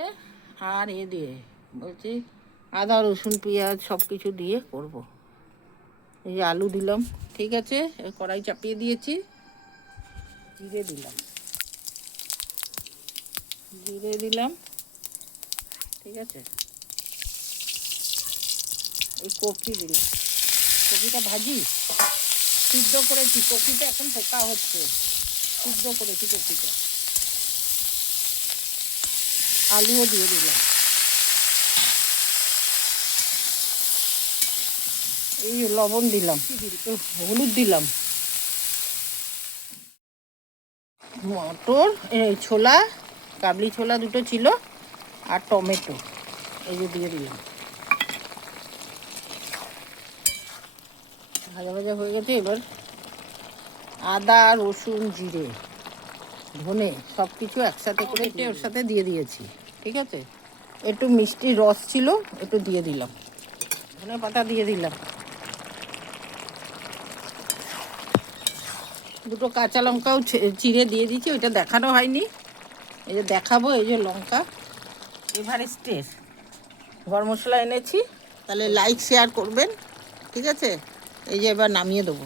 আর দিয়ে বলছি আদা রসুন পেঁয়াজ সব কিছু দিয়ে করব। এই যে আলু দিলাম, ঠিক আছে, কড়াই চাপিয়ে দিয়েছি, জিরে দিলাম, ঠিক আছে, এই কপি দিলাম, কপিটা ভাজি সিদ্ধ করেছি, কপিটা এখন পোকা হচ্ছে, সিদ্ধ করেছি কপিটা, আলুও দিয়ে দিলাম, এই লবণ দিলাম, হলুদ দিলাম, মটর ছোলা, কাবলি ছোলা দুটো ছিল, আর টমেটো এই যে দিয়ে দিলাম। ভাজা ভাজা হয়ে গেছে। এবার আদা রসুন জিরে ধনে সব কিছু একসাথে করে ওর সাথে দিয়ে দিয়েছি, ঠিক আছে। একটু মিষ্টি রস ছিল, একটু দিয়ে দিলাম, ধনে পাতা দিয়ে দিলাম, দুটো কাঁচা লঙ্কাও চিড়ে দিয়ে দিয়েছি, ওইটা দেখানো হয়নি, এই যে দেখাবো। এই যে লঙ্কা এভারেস্টের গরম মশলা এনেছি, তাহলে লাইক শেয়ার করবেন, ঠিক আছে। এই যে এবার নামিয়ে দেবো।